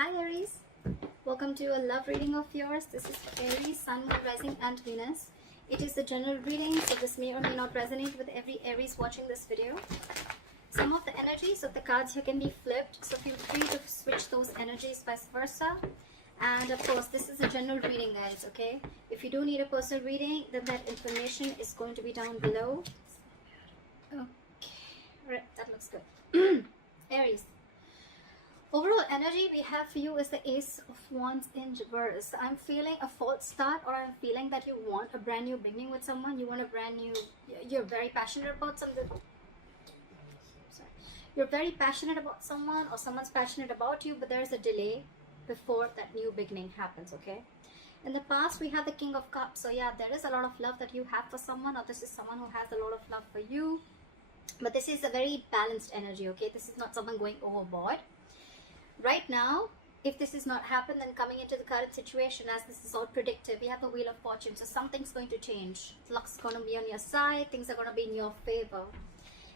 Hi Aries, welcome to a love reading of yours. This is for Aries, Sun, Moon, Rising and Venus. It is a general reading, so this may or may not resonate with every Aries watching this video. Some of the energies of the cards here can be flipped, so feel free to switch those energies vice versa. And of course, this is a general reading, guys, okay? If you do need a personal reading, then that information is going to be down below. Okay, right, that looks good. Aries. Overall energy we have for you is the Ace of Wands in reverse. I'm feeling a false start, or I'm feeling that you want a brand new beginning with someone. You want a brand new, you're very passionate about something. Sorry. You're very passionate about someone, or someone's passionate about you, but there's a delay before that new beginning happens, okay? In the past, we have the King of Cups. So yeah, there is a lot of love that you have for someone, or this is someone who has a lot of love for you. But this is a very balanced energy, okay? This is not someone going overboard. Right now, if this has not happened, then coming into the current situation, as this is all predictive, we have the Wheel of Fortune. So something's going to change. Luck's going to be on your side. Things are going to be in your favor.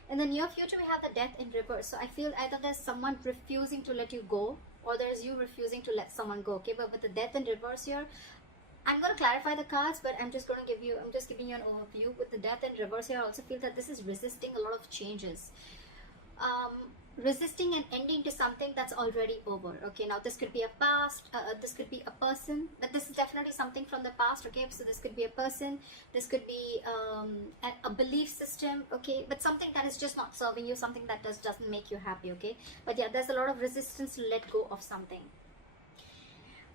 In the near future, we have the Death in reverse. So I feel either there's someone refusing to let you go, or there's you refusing to let someone go, okay? But with the Death in reverse here, I'm going to clarify the cards, but I'm just giving you an overview. With the Death in reverse here, I also feel that this is resisting a lot of changes. Resisting and ending to something that's already over, okay? Now this could be a past, this could be a person, but this is definitely something from the past, okay? So this could be a person, this could be a belief system, okay? But something that is just not serving you, something that doesn't make you happy, okay? But yeah, there's a lot of resistance to let go of something.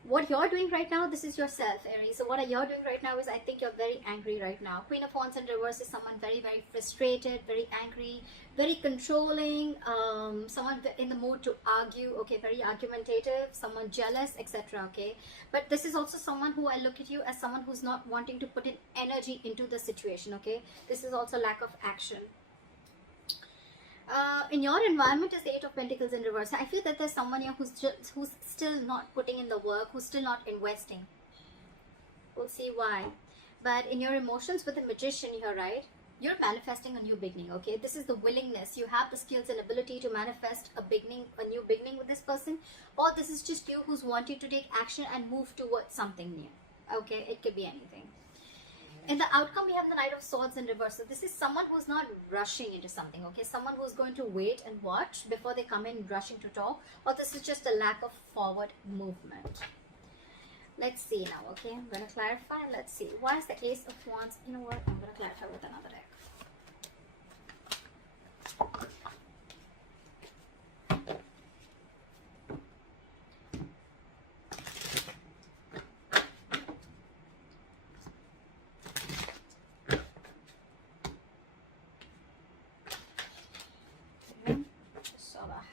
What you're doing right now, this is yourself, Aries. So what you're doing right now is, I think you're very angry right now. Queen of Wands in reverse is someone very, very frustrated, very angry, very controlling, someone in the mood to argue, okay, very argumentative, someone jealous, etc., okay? But this is also someone who I look at you as someone who's not wanting to put in energy into the situation, okay? This is also lack of action. In your environment is the Eight of Pentacles in reverse. I feel that there's someone here who's still not putting in the work, who's still not investing. We'll see why. But in your emotions with the Magician here, right? You're manifesting a new beginning, okay? This is the willingness. You have the skills and ability to manifest a new beginning with this person. Or this is just you who's wanting to take action and move towards something new, okay? It could be anything. In the outcome, we have the Knight of Swords in reverse. So this is someone who's not rushing into something, okay? Someone who's going to wait and watch before they come in rushing to talk. Or this is just a lack of forward movement. Let's see now, okay? I'm going to clarify. Let's see. Why is the Ace of Wands? You know what? I'm going to clarify with another deck.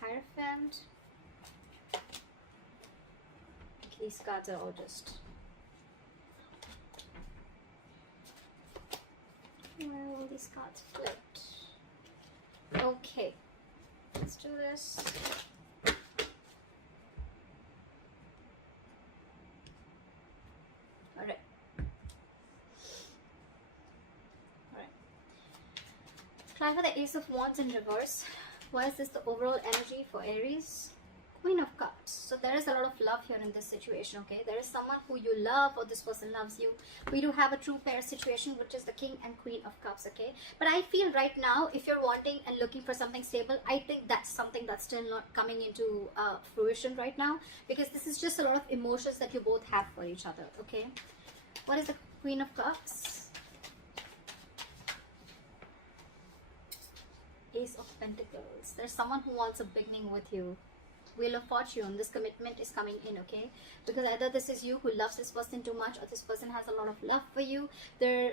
Hierophant. These cards are all just, where are all these cards flipped? Okay, let's do this. Alright. Try for the Ace of Wands in reverse. Why is this the overall energy for Aries? Queen of Cups. So there is a lot of love here in this situation, okay? There is someone who you love, or this person loves you. We do have a true pair situation, which is the King and Queen of Cups, okay? But I feel right now, if you're wanting and looking for something stable, I think that's something that's still not coming into fruition right now, because this is just a lot of emotions that you both have for each other, okay? What is the Queen of Cups? Ace of Pentacles. There's someone who wants a beginning with you. Wheel of Fortune. This commitment is coming in, okay? Because either this is you who loves this person too much, or this person has a lot of love for you. They're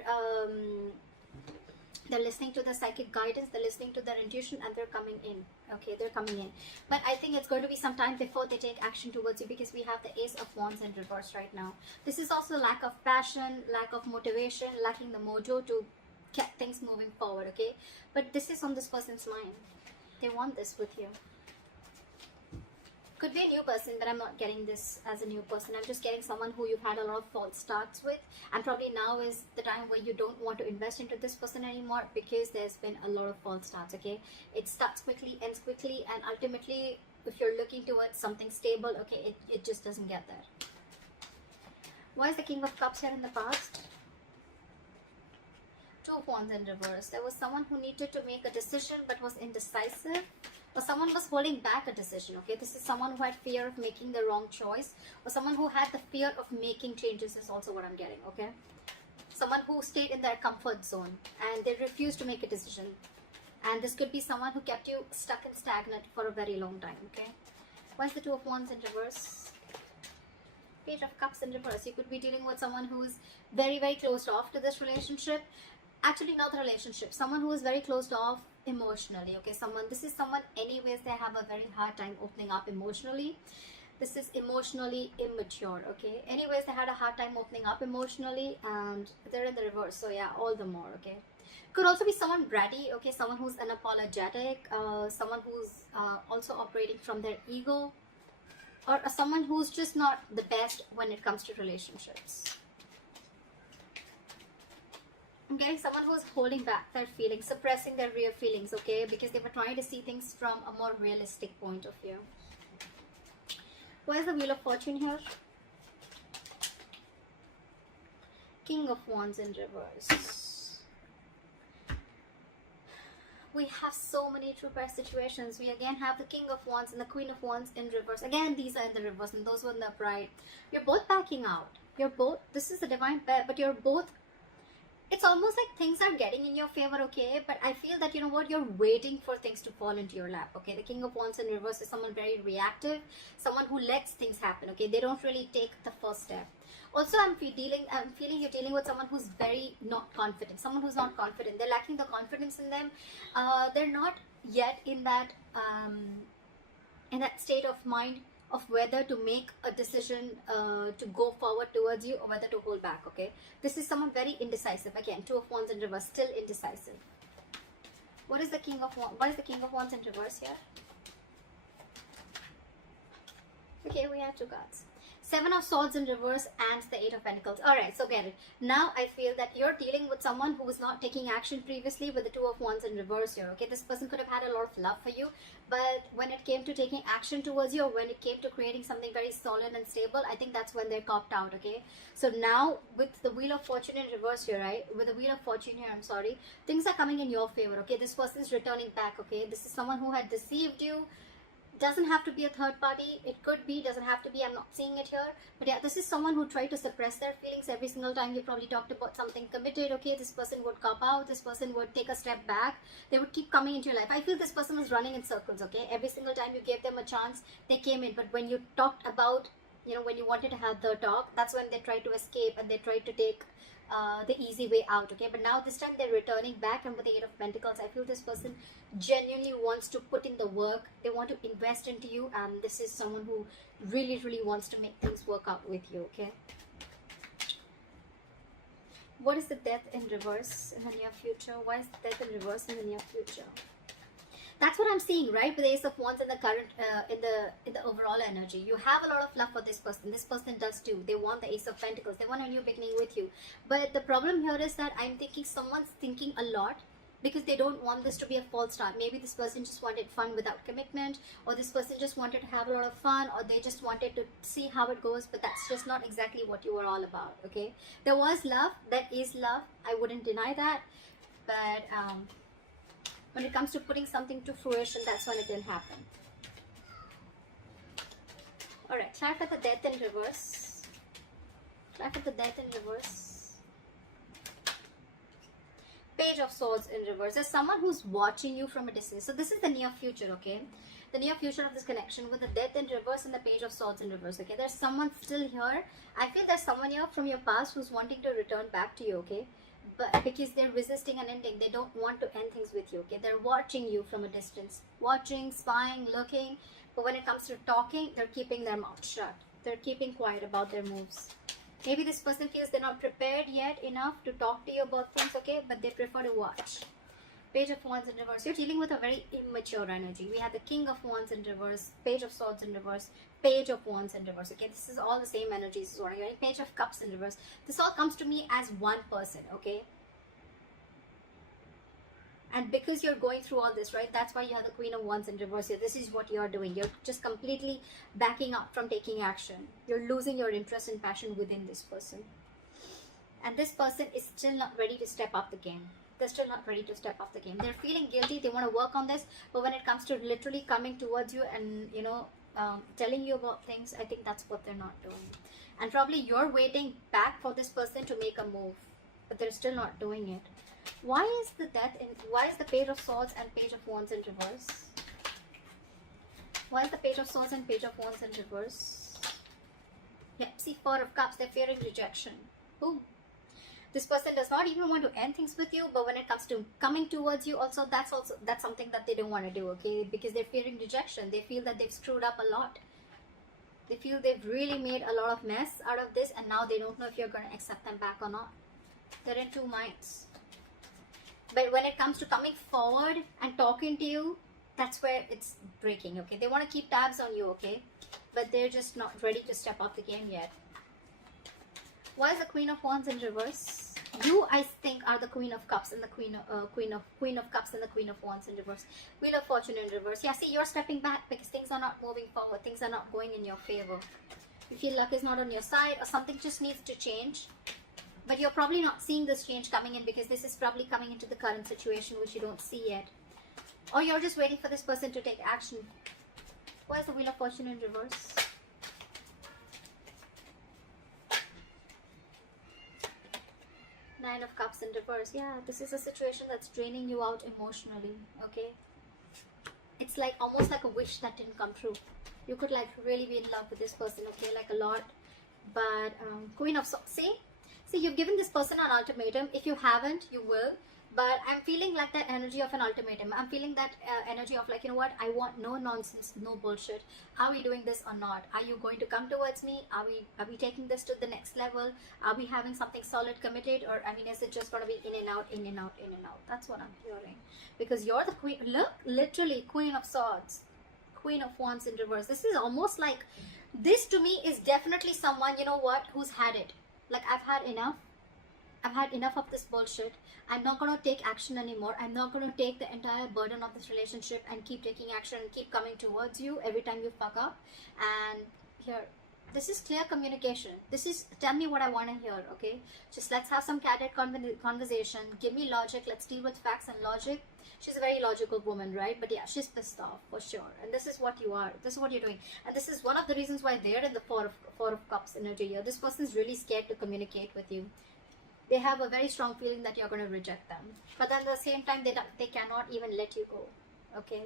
listening to the psychic guidance, they're listening to their intuition, and they're coming in, okay? They're coming in. But I think it's going to be some time before they take action towards you, because we have the Ace of Wands in reverse right now. This is also lack of passion, lack of motivation, lacking the mojo to get things moving forward, okay? But this is on this person's mind. They want this with you. Could be a new person, but I'm not getting this as a new person. I'm just getting someone who you've had a lot of false starts with, and probably now is the time where you don't want to invest into this person anymore, because there's been a lot of false starts, okay? It starts quickly, ends quickly, and ultimately if you're looking towards something stable, okay, it just doesn't get there. Why is the King of Cups here in the past? Two of Wands in reverse. There was someone who needed to make a decision but was indecisive, or someone was holding back a decision, okay? This is someone who had fear of making the wrong choice, or someone who had the fear of making changes is also what I'm getting, okay? Someone who stayed in their comfort zone and they refused to make a decision. And this could be someone who kept you stuck and stagnant for a very long time, okay? Why is the Two of Wands in reverse? Page of Cups in reverse. You could be dealing with someone who is very, very closed off to this relationship. Actually, not the relationship. Someone who is very closed off emotionally, okay? This is someone, anyways, they have a very hard time opening up emotionally. This is emotionally immature, okay? Anyways, they had a hard time opening up emotionally, and they're in the reverse. So yeah, all the more, okay? Could also be someone bratty, okay? Someone who's unapologetic, someone who's also operating from their ego, or someone who's just not the best when it comes to relationships. I'm getting someone who's holding back their feelings, suppressing their real feelings, okay? Because they were trying to see things from a more realistic point of view. Why is the Wheel of Fortune here? King of Wands in reverse. We have so many true pair situations. We again have the King of Wands and the Queen of Wands in reverse. Again, these are in the reverse and those were in the upright. You're both backing out. This is the divine pair, but you're both, it's almost like things are getting in your favor, okay? But I feel that, you know what, you're waiting for things to fall into your lap, okay? The King of Wands in reverse is someone very reactive, someone who lets things happen, okay? They don't really take the first step. Also, I'm feeling you're dealing with someone who's very not confident, someone who's not confident. They're lacking the confidence in them. They're not yet in that state of mind of whether to make a decision to go forward towards you or whether to hold back, okay? This is someone very indecisive. Again, Two of Wands in reverse, still indecisive. What is the King of Wands in reverse here? Okay, we have two cards. Seven of Swords in reverse and the Eight of Pentacles. Alright, so get it. Now I feel that you're dealing with someone who was not taking action previously with the Two of Wands in reverse here, okay? This person could have had a lot of love for you, but when it came to taking action towards you, or when it came to creating something very solid and stable, I think that's when they copped out, okay? So now with the Wheel of Fortune in reverse here, right? With the Wheel of Fortune here, I'm sorry, things are coming in your favor, okay? This person is returning back, okay? This is someone who had deceived you. Doesn't have to be a third party. It could be, doesn't have to be. I'm not seeing it here. But yeah, this is someone who tried to suppress their feelings every single time you probably talked about something committed, okay? This person would cop out. This person would take a step back. They would keep coming into your life. I feel this person was running in circles, okay? Every single time you gave them a chance, they came in. But when you talked about, you know, when you wanted to have the talk, that's when they tried to escape and they tried to take the easy way out, okay? But now this time they're returning back, and with the Eight of Pentacles, I feel this person genuinely wants to put in the work. They want to invest into you, and this is someone who really, really wants to make things work out with you, okay? What is the Death in reverse in the near future? Why is the Death in reverse in the near future? That's what I'm seeing, right? With the Ace of Wands in the current, in the overall energy. You have a lot of love for this person. This person does too. They want the Ace of Pentacles. They want a new beginning with you. But the problem here is that I'm thinking someone's thinking a lot because they don't want this to be a false start. Maybe this person just wanted fun without commitment, or this person just wanted to have a lot of fun, or they just wanted to see how it goes, but that's just not exactly what you were all about, okay? There was love. There is love. I wouldn't deny that. But when it comes to putting something to fruition, that's when it didn't happen. Alright, try for the Death in reverse. Try for the Death in reverse. Page of Swords in reverse. There's someone who's watching you from a distance. So this is the near future, okay? The near future of this connection with the Death in reverse and the Page of Swords in reverse, okay? There's someone still here. I feel there's someone here from your past who's wanting to return back to you, okay? But because they're resisting an ending, they don't want to end things with you, okay? They're watching you from a distance, watching, spying, looking, but when it comes to talking, they're keeping their mouth shut. They're keeping quiet about their moves. Maybe this person feels they're not prepared yet enough to talk to you about things, okay? But they prefer to watch. Page of Wands in reverse. You're dealing with a very immature energy. We have the King of Wands in reverse, Page of Swords in reverse, Page of Wands in reverse, okay? This is all the same energies. So Page of Cups in reverse. This all comes to me as one person, okay? And because you're going through all this, right, that's why you have the Queen of Wands in reverse here. This is what you're doing. You're just completely backing up from taking action. You're losing your interest and passion within this person. And this person is still not ready to step up the game. They're still not ready to step up the game. They're feeling guilty. They want to work on this. But when it comes to literally coming towards you and, you know, telling you about things, I think that's what they're not doing. And probably you're waiting back for this person to make a move. But they're still not doing it. Why is the death in, why is the Page of Swords and Page of Wands in reverse? Why is the Page of Swords and Page of Wands in reverse? Yeah, see, Four of Cups, they're fearing rejection. Ooh. This person does not even want to end things with you, but when it comes to coming towards you, also that's something that they don't want to do, okay? Because they're fearing rejection. They feel that they've screwed up a lot. They feel they've really made a lot of mess out of this, and now they don't know if you're going to accept them back or not. They're in two minds. But when it comes to coming forward and talking to you, that's where it's breaking, okay? They want to keep tabs on you, okay? But they're just not ready to step up the game yet. Why is the Queen of Wands in reverse? You, I think, are the Queen of Cups and the Queen of Cups and the Queen of Wands in reverse. Wheel of Fortune in reverse. Yeah, see, you're stepping back because things are not moving forward. Things are not going in your favor. You feel luck is not on your side, or something just needs to change. But you're probably not seeing this change coming in because this is probably coming into the current situation which you don't see yet. Or you're just waiting for this person to take action. Why is the Wheel of Fortune in reverse? Nine of Cups in reverse. Yeah, this is a situation that's draining you out emotionally, okay? It's like almost like a wish that didn't come true. You could like really be in love with this person, okay, like a lot. But Queen of Swords, see, you've given this person an ultimatum. If you haven't, you will. But I'm feeling like that energy of an ultimatum. I'm feeling that energy of like, you know what, I want no nonsense, no bullshit. Are we doing this or not? Are you going to come towards me? Are we taking this to the next level? Are we having something solid committed? Or I mean, is it just going to be in and out, in and out, in and out? That's what I'm hearing. Because you're the queen. Look, literally Queen of Swords, Queen of Wands in reverse. This is almost like, this to me is definitely someone, you know what, who's had it. Like, I've had enough. I've had enough of this bullshit. I'm not going to take action anymore. I'm not going to take the entire burden of this relationship and keep taking action and keep coming towards you every time you fuck up. And here, this is clear communication. This is, tell me what I want to hear, okay? Just let's have some candid conversation. Give me logic. Let's deal with facts and logic. She's a very logical woman, right? But yeah, she's pissed off for sure. And this is what you are. This is what you're doing. And this is one of the reasons why they're in the Four of Cups energy here. This person's really scared to communicate with you. They have a very strong feeling that you're going to reject them. But then at the same time, they cannot even let you go. Okay?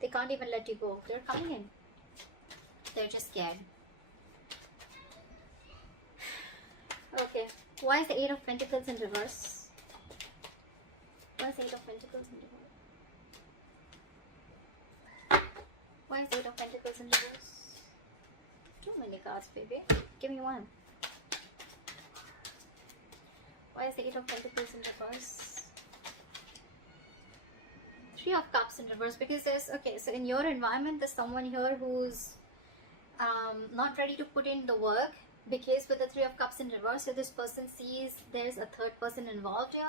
They can't even let you go. They're coming in. They're just scared. Okay. Why is the Eight of Pentacles in reverse? Why is the Eight of Pentacles in reverse? Why is the Eight of Pentacles in reverse? Too many cards, baby. Give me one. Why is the Eight of Pentacles in reverse? Three of Cups in reverse, because there's, okay, so in your environment, there's someone here who's not ready to put in the work, because with the Three of Cups in reverse, so this person sees there's a third person involved here.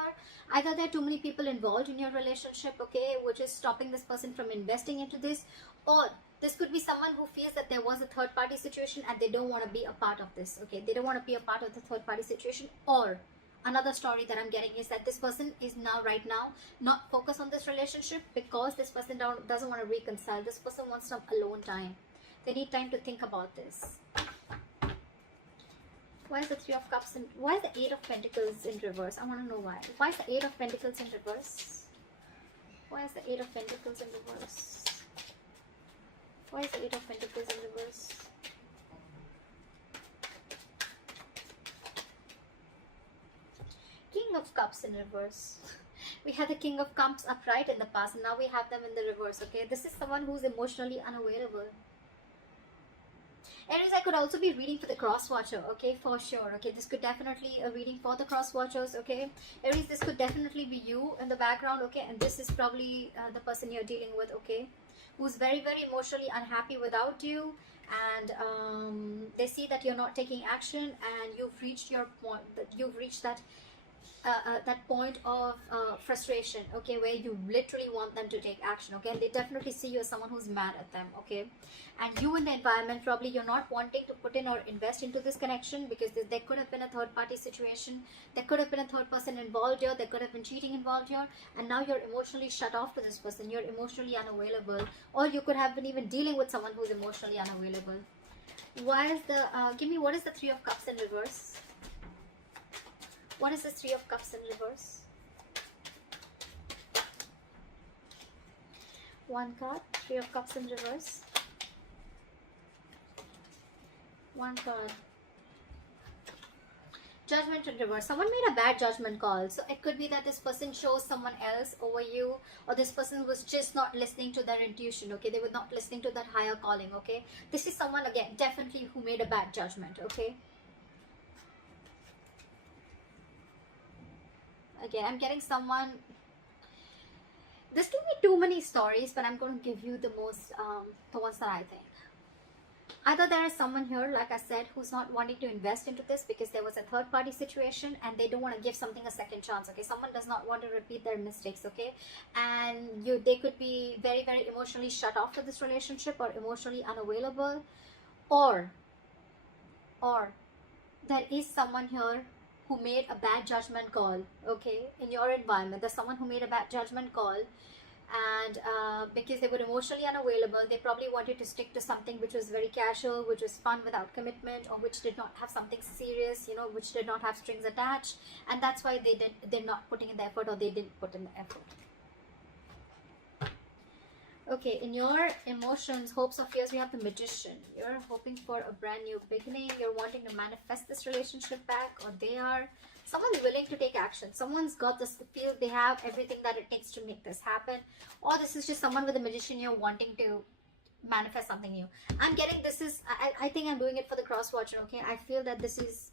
Either there are too many people involved in your relationship, okay, which is stopping this person from investing into this, or this could be someone who feels that there was a third party situation and they don't want to be a part of this, okay, they don't want to be a part of the third party situation. Or another story that I'm getting is that this person is right now not focused on this relationship because this person doesn't want to reconcile. This person wants some alone time. They need time to think about this. Why is the Three of Cups in, why is the Eight of Pentacles in reverse? I want to know why. Why is the Eight of Pentacles in reverse? Why is the Eight of Pentacles in reverse? Why is the Eight of Pentacles in reverse? King of Cups in reverse. We had the King of Cups upright in the past, and now we have them in the reverse, okay? This is someone who's emotionally unavailable. Aries, I could also be reading for the cross watcher, okay, for sure, okay? This could definitely a reading for the cross watchers, okay? Aries, this could definitely be you in the background, okay? And this is probably the person you're dealing with, okay? Who's very, very emotionally unhappy without you, and they see that you're not taking action, and you've reached your point, that you've reached that that point of frustration, okay, where you literally want them to take action, okay, and they definitely see you as someone who's mad at them, okay, and you in the environment, probably you're not wanting to put in or invest into this connection because there could have been a third party situation, there could have been a third person involved here, there could have been cheating involved here, and now you're emotionally shut off to this person, you're emotionally unavailable, or you could have been even dealing with someone who's emotionally unavailable. Why is the give me, what is the Three of Cups in reverse? What is the Three of Cups in reverse? One card, Three of Cups in reverse. One card. Judgment in reverse. Someone made a bad judgment call. So it could be that this person chose someone else over you, or this person was just not listening to their intuition, okay? They were not listening to that higher calling, okay? This is someone, again, definitely who made a bad judgment, okay? Again, I'm getting someone, this can be too many stories, but I'm going to give you the most, the ones that I think. Either there is someone here, like I said, who's not wanting to invest into this because there was a third party situation and they don't want to give something a second chance, okay? Someone does not want to repeat their mistakes, okay? And they could be very, very emotionally shut off to this relationship or emotionally unavailable, or there is someone here who made a bad judgment call, okay, in your environment. There's someone who made a bad judgment call, and because they were emotionally unavailable, they probably wanted to stick to something which was very casual, which was fun without commitment, or which did not have something serious, you know, which did not have strings attached, and that's why they're not putting in the effort, or they didn't put in the effort. Okay, in your emotions, hopes or fears, we have the Magician. You're hoping for a brand new beginning. You're wanting to manifest this relationship back, or they are. Someone's willing to take action. Someone's got this feel they have everything that it takes to make this happen. Or this is just someone with a Magician here wanting to manifest something new. I'm getting this is, I think I'm doing it for the cross watcher, okay? I feel that this is,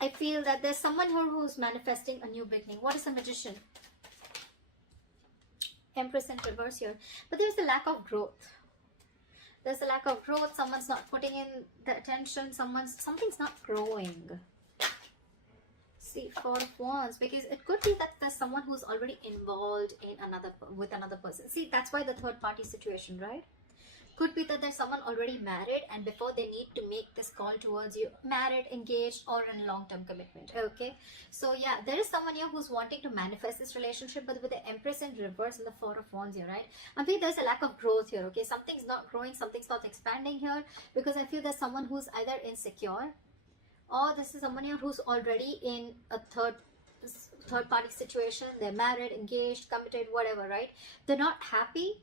I feel that there's someone here who's manifesting a new beginning. What is a Magician? Empress in reverse here, but there's a lack of growth. There's a lack of growth. Someone's not putting in the attention. Something's not growing. See, Four of Wands, because it could be that there's someone who's already involved in with another person. See, that's why the third party situation, right? Could be that there's someone already married, and before they need to make this call towards you, married, engaged, or in long-term commitment, okay? So yeah, there is someone here who's wanting to manifest this relationship, but with the Empress in reverse and the Four of Wands here, right? I think there's a lack of growth here, okay? Something's not growing, something's not expanding here, because I feel there's someone who's either insecure, or this is someone here who's already in a third party situation. They're married, engaged, committed, whatever, right? They're not happy.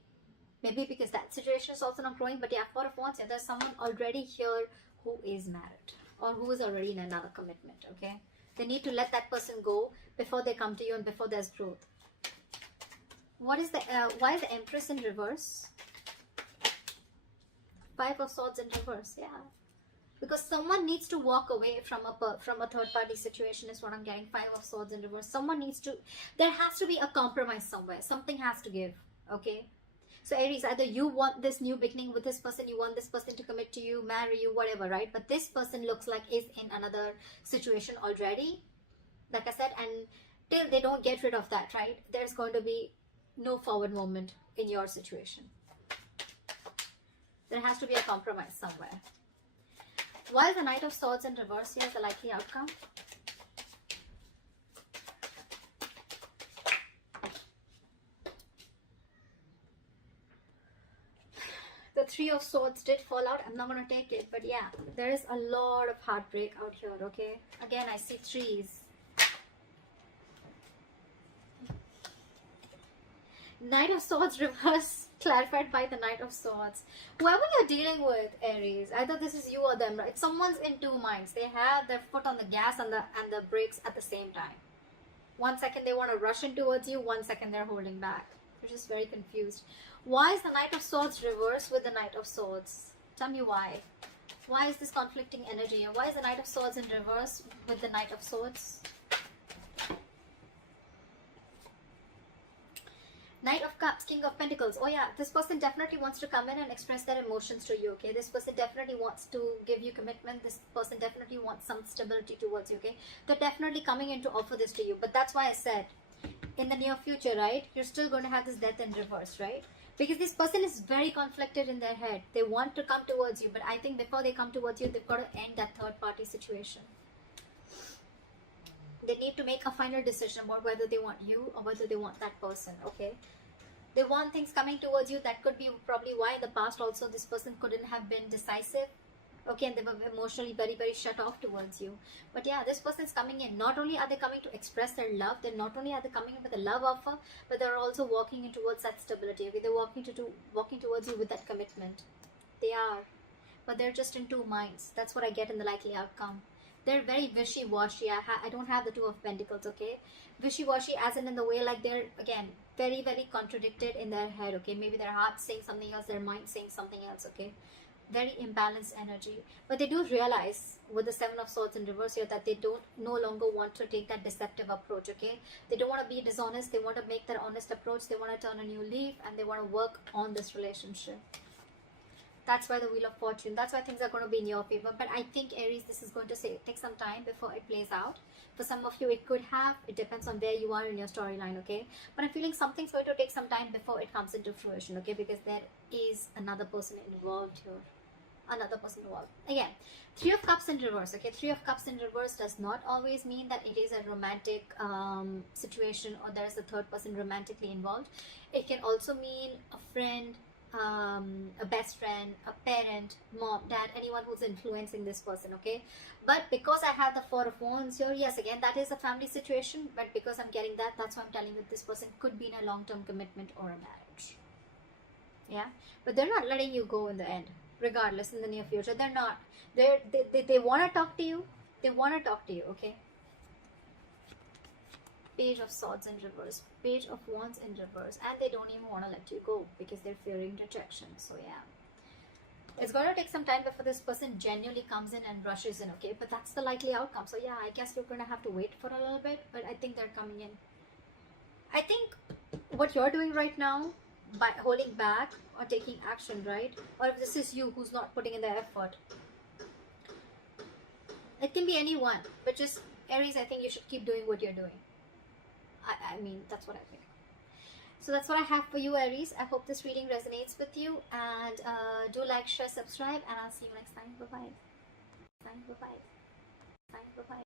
Maybe because that situation is also not growing, but yeah, Four of Wands, yeah, there's someone already here who is married or who is already in another commitment, okay? They need to let that person go before they come to you and before there's growth. What is the, why is the Empress in reverse? Five of Swords in reverse, yeah. Because someone needs to walk away from a third party situation is what I'm getting. Five of Swords in reverse. Someone needs to, there has to be a compromise somewhere. Something has to give, okay? So Aries, either you want this new beginning with this person, you want this person to commit to you, marry you, whatever, right? But this person looks like is in another situation already, like I said, and till they don't get rid of that, right, there's going to be no forward movement in your situation. There has to be a compromise somewhere. Why is the Knight of Swords in reverse here the likely outcome? The Three of Swords did fall out. I'm not going to take it, but yeah, there is a lot of heartbreak out here, okay? Again, I see threes. Knight of Swords reverse clarified by the Knight of Swords. Whoever you're dealing with, Aries, either this is you or them, right? Someone's in two minds. They have their foot on the gas and the brakes at the same time. 1 second they want to rush in towards you, 1 second they're holding back. They're just very confused. Why is the Knight of Swords reversed with the Knight of Swords? Tell me why. Why is this conflicting energy? Why is the Knight of Swords in reverse with the Knight of Swords? Knight of Cups, King of Pentacles. Oh yeah, this person definitely wants to come in and express their emotions to you, okay? This person definitely wants to give you commitment. This person definitely wants some stability towards you, okay? They're definitely coming in to offer this to you. But that's why I said, in the near future, right, you're still going to have this death in reverse, right? Because this person is very conflicted in their head. They want to come towards you, but I think before they come towards you, they've got to end that third party situation. They need to make a final decision about whether they want you or whether they want that person, okay? They want things coming towards you. That could be probably why in the past also this person couldn't have been decisive, okay, and they were emotionally very, very shut off towards you. But yeah, this person is coming in. Not only are they coming to express their love, then not only are they coming in with a love offer, but they're also walking in towards that stability, okay? They're walking towards you with that commitment. They are, but they're just in two minds. That's what I get in the likely outcome. They're very wishy-washy. I don't have the Two of Pentacles, okay? Wishy-washy as in the way like they're, again, very, very contradicted in their head, okay? Maybe their heart's saying something else, their mind's saying something else, okay? Very imbalanced energy. But they do realize with the Seven of Swords in reverse here that they don't no longer want to take that deceptive approach, okay? They don't want to be dishonest. They want to make that honest approach. They want to turn a new leaf and they want to work on this relationship. That's why the Wheel of Fortune. That's why things are going to be in your favor. But I think, Aries, this is going to take some time before it plays out. For some of you, it could have. It depends on where you are in your storyline, okay? But I'm feeling something's going to take some time before it comes into fruition, okay? Because there is another person involved here. Another person involved. Again, Three of Cups in reverse, okay? Three of Cups in reverse does not always mean that it is a romantic situation or there is a third person romantically involved. It can also mean a friend, a best friend, a parent, mom, dad, anyone who's influencing this person, okay? But because I have the Four of Wands here, yes, again, that is a family situation, but because I'm getting that, that's why I'm telling you this person could be in a long-term commitment or a marriage. Yeah, but they're not letting you go in the end, regardless, in the near future. They're not. They want to talk to you. They want to talk to you, okay? Page of Swords in reverse, Page of Wands in reverse, and they don't even want to let you go because they're fearing rejection. So yeah, it's going to take some time before this person genuinely comes in and rushes in, okay? But that's the likely outcome. So yeah, I guess you're going to have to wait for a little bit, but I think they're coming in. I think what you're doing right now, by holding back or taking action, right? Or if this is you who's not putting in the effort, it can be anyone, but just Aries, I think you should keep doing what you're doing. I mean, that's what I think. So that's what I have for you, Aries. I hope this reading resonates with you. And do like, share, subscribe. And I'll see you next time. Bye-bye. Bye-bye. Bye-bye.